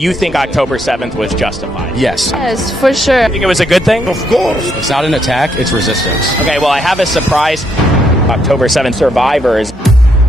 you think October 7th was justified? Yes. Yes, for sure. You think it was a good thing? Of course. It's not an attack, it's resistance. Okay, well, I have a surprise. October 7th survivors.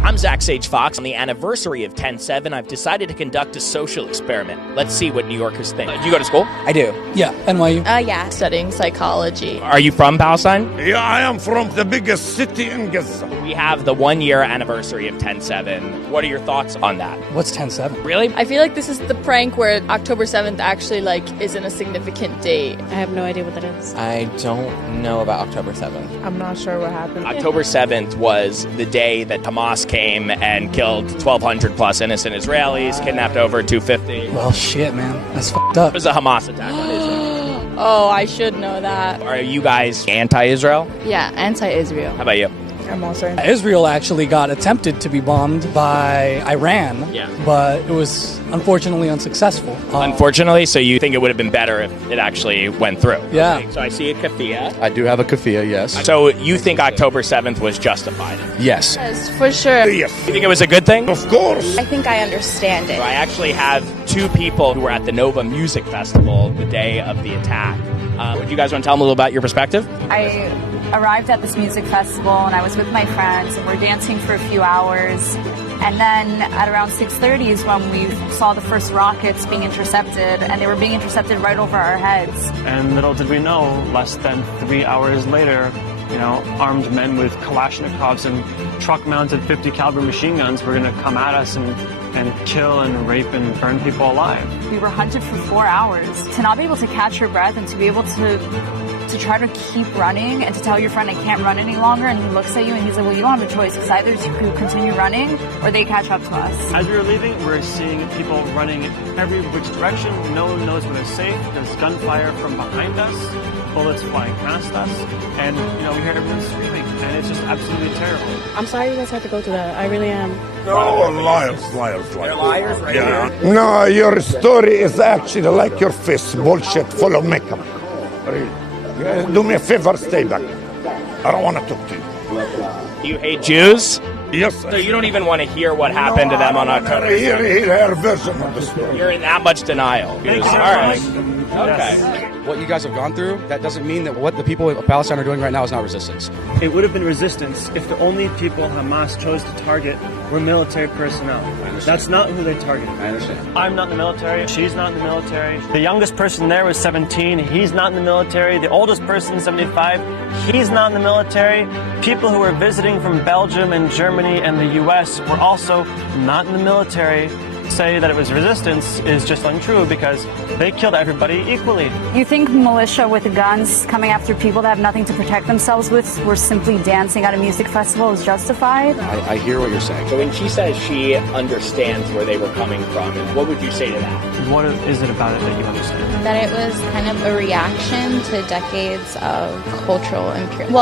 I'm Zach Sage Fox. On the anniversary of 10/7, I've decided to conduct a social experiment. Let's see what New Yorkers think. Do you go to school? I do. Yeah, NYU. Yeah, studying psychology. Are you from Palestine? Yeah, I am from the biggest city in Gaza. We have the 1-year anniversary of 10/7. What are your thoughts on that? What's 10/7? Really? I feel like this is the prank where October 7th actually isn't a significant date. I have no idea what that is. I don't know about October 7th. I'm not sure what happened. October 7th was the day that Hamas came and killed 1,200 plus innocent Israelis, kidnapped over 250. Well, shit, man. That's fucked up. It was a Hamas attack on Israel. Oh, I should know that. Are you guys anti-Israel? Yeah, anti-Israel. How about you? I'm also Israel actually got attempted to be bombed by Iran, but it was unfortunately unsuccessful. Unfortunately, so you think it would have been better if it actually went through? Yeah. Okay, so I see a kafia. I do have a kafia, yes. So you think October 7th was justified? Yes. Yes, for sure. Yes. You think it was a good thing? Of course. I think I understand it. I actually have two people who were at the Nova Music Festival the day of the attack. Would you guys want to tell them a little about your perspective? I arrived at this music festival and I was with my friends and we're dancing for a few hours. And then at around 6:30 is when we saw the first rockets being intercepted, and they were being intercepted right over our heads. And little did we know, less than 3 hours later, armed men with Kalashnikovs and truck-mounted 50 caliber machine guns were going to come at us and kill and rape and burn people alive. We were hunted for 4 hours. To not be able to catch your breath and to be able to try to keep running and to tell your friend I can't run any longer, and he looks at you and he's like, well, you don't have a choice, because either you could continue running or they catch up to us. As we were leaving, we're seeing people running in every which direction. No one knows when it's safe. There's gunfire from behind us, bullets flying past us, and we hear everyone screaming, and it's just absolutely terrible. I'm sorry you guys have to go through that. I really am. Oh, liars. They're liars right here. No, your story is actually like your face, bullshit, full of makeup. Really. Do me a favor, stay back. I don't want to talk to you. You hate Jews? Yes. So you don't even want to hear what happened to them on October? Hear her version of the story. You're in that much denial. All right. Okay. What you guys have gone through, that doesn't mean that what the people of Palestine are doing right now is not resistance. It would have been resistance if the only people Hamas chose to target were military personnel. That's not who they targeted. I understand. I'm not in the military. She's not in the military. The youngest person there was 17. He's not in the military. The oldest person, 75. He's not in the military. People who were visiting from Belgium and Germany and the U.S. were also not in the military. Say that it was resistance is just untrue because they killed everybody equally. You think militia with guns coming after people that have nothing to protect themselves with were simply dancing at a music festival is justified? I hear what you're saying. So when she says she understands where they were coming from, what would you say to that? What is it about it that you understand? That it was kind of a reaction to decades of cultural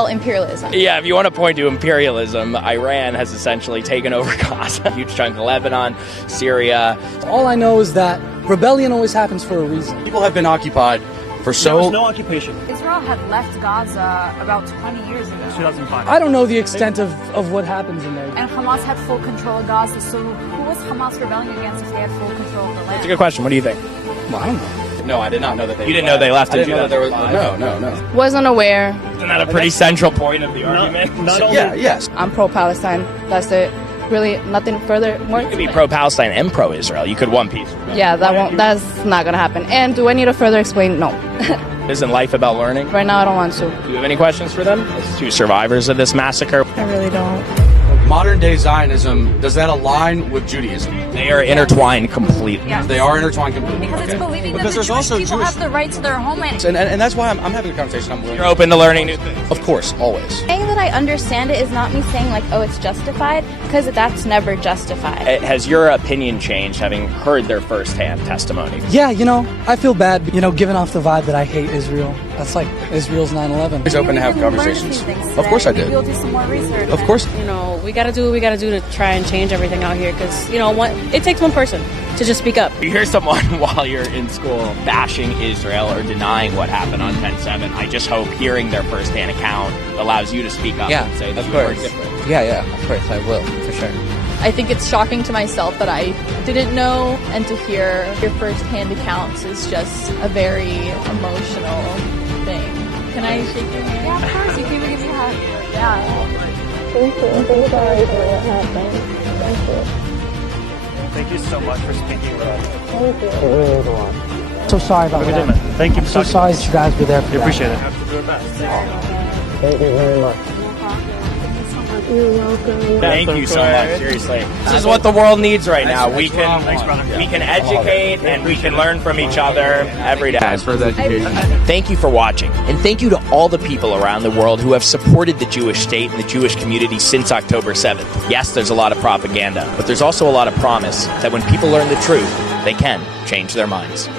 imperialism. Yeah, if you want to point to imperialism, Iran has essentially taken over Gaza, a huge chunk of Lebanon, Syria. All I know is that rebellion always happens for a reason. People have been occupied for There was no occupation. Israel had left Gaza about 20 years ago. 2005. I don't know the extent of what happens in there. And Hamas had full control of Gaza, so who was Hamas rebelling against if they had full control of the land? That's a good question. What do you think? Well, I don't know. No, I did not know that they You didn't know they left I in didn't know that there was... 2005? No. Wasn't aware. Isn't that a pretty central point of the argument? Not only Yeah, yes. I'm pro-Palestine. That's it. Really, nothing further. More. You could be pro-Palestine and pro-Israel. You could one piece. Yeah, that's not gonna happen. And do I need to further explain? No. Isn't life about learning? Right now, I don't want to. Do you have any questions for them? As two survivors of this massacre. I really don't. Modern day Zionism, does that align with Judaism? They are intertwined completely. Yes. They are intertwined completely. Because it's believing Because that the there's Jewish also people Jewish- have the right to their homeland. And that's why I'm having a conversation. I'm willing. You're open to learning new things. Of course, always. Saying that I understand it is not me saying it's justified, because that's never justified. Has your opinion changed having heard their firsthand testimony? Yeah, I feel bad, giving off the vibe that I hate Israel. That's like Israel's 9/11. He's open to have conversations. Of course I did. We'll do some more research. Of course. We got to do what we got to do to try and change everything out here because, it takes one person to just speak up. You hear someone while you're in school bashing Israel or denying what happened on 10/7. I just hope hearing their firsthand account allows you to speak up and say that you were different. Yeah, of course I will, for sure. I think it's shocking to myself that I didn't know, and to hear your first-hand accounts is just a very emotional thing. Can I shake your hand? Yeah, of course. You can even give me a hug. Yeah. Thank you. Thank you for what happened. Thank you. Thank you so much for speaking with us. Thank you. It really was a lot. So sorry about that. Thank you. I'm so sorry that you guys were there for We that. appreciate it. Have to do our best. Thank you very much. You're welcome. Thank you so much. Seriously, this is what the world needs right now. We can educate and we can learn from each other every day. For the education. Thank you for watching, and thank you to all the people around the world who have supported the Jewish state and the Jewish community since October 7th. Yes, there's a lot of propaganda, but there's also a lot of promise that when people learn the truth, they can change their minds.